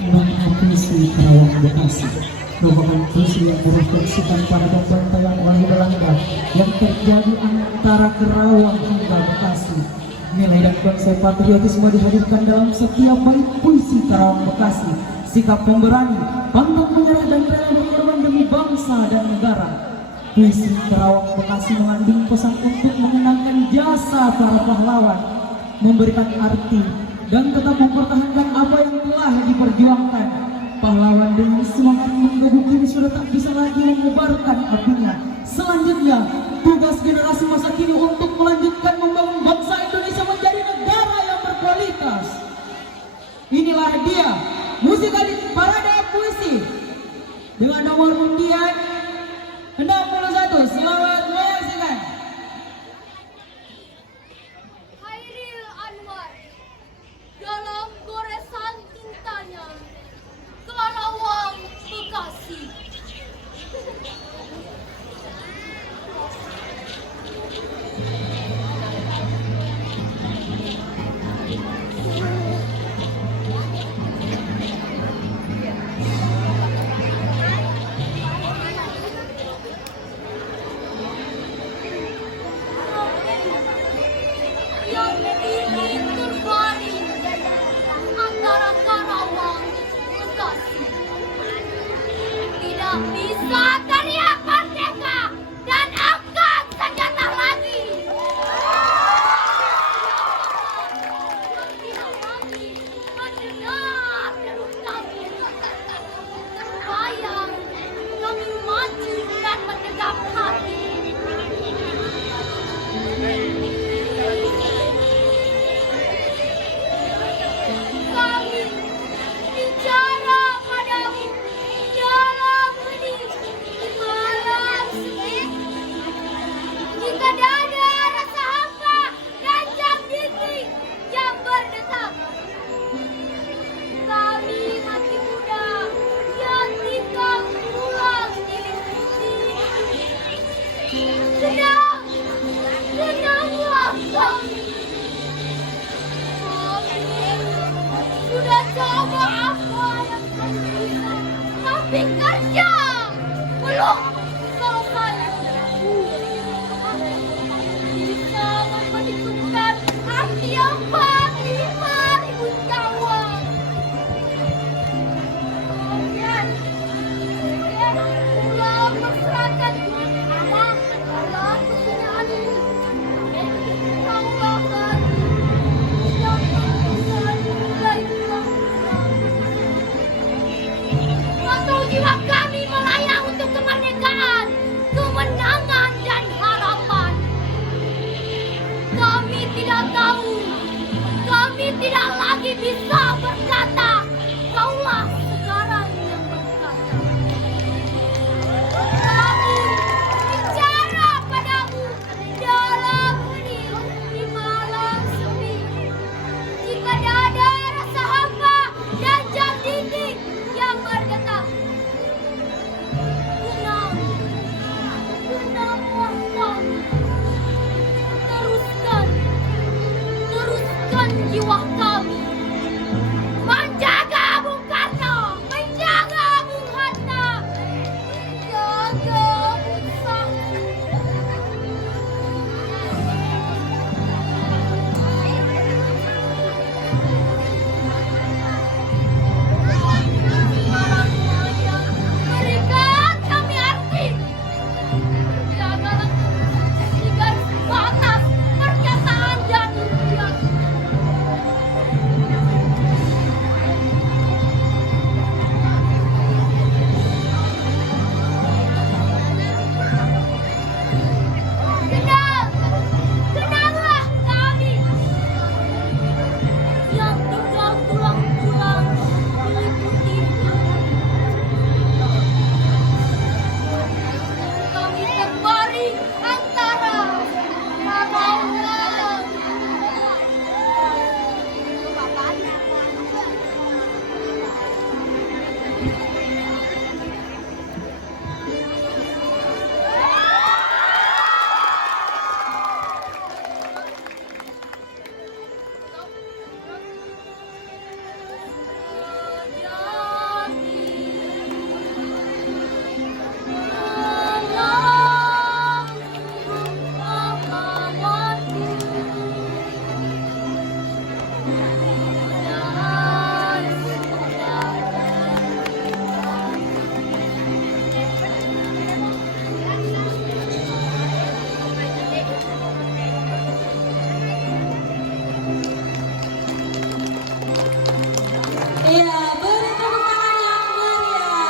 Makna puisi Karawang Bekasi merupakan puisi yang merefleksikan pada pembantaian oleh Belanda yang terjadi antara Karawang hingga Bekasi. Nilai dan konsep patriotisme dihadirkan dalam setiap bait puisi Karawang Bekasi. Sikap pemberani, pantang menyerah dan rela berkorban demi bangsa dan negara. Puisi Karawang Bekasi mengandung pesan untuk mengenangkan jasa para pahlawan, memberikan arti dan tetap mempertahankan apa yang telah diperjuangkan. Pahlawan dengan semangat menggebuk ini sudah tak bisa lagi mengobarkan apinya. Selanjutnya, tugas generasi masa kini untuk melanjutkan membangun bangsa Indonesia menjadi negara yang berkualitas. Inilah dia, musikalis parade puisi dengan nomor undian 61. Selamat menyaksikan. Hairil Anwar dalam goresan tintanya, Karawang Bekasi. Yang ingin terbaring antara Karawang Bekasi. Tidak bisa teriak merdeka dan angkat senjata lagi. Tidak lagi mendengar deru kami. Terbayang kami maju dan menegap hati. Kami bicara padamu dalam hening malam sunyi. Jika dada rasa hampa dan dinding yang berdetak, kami masih muda yang tikam pulang diskusi. Senanglah kami. Sudah coba apa yang kami bisa, tapi kerja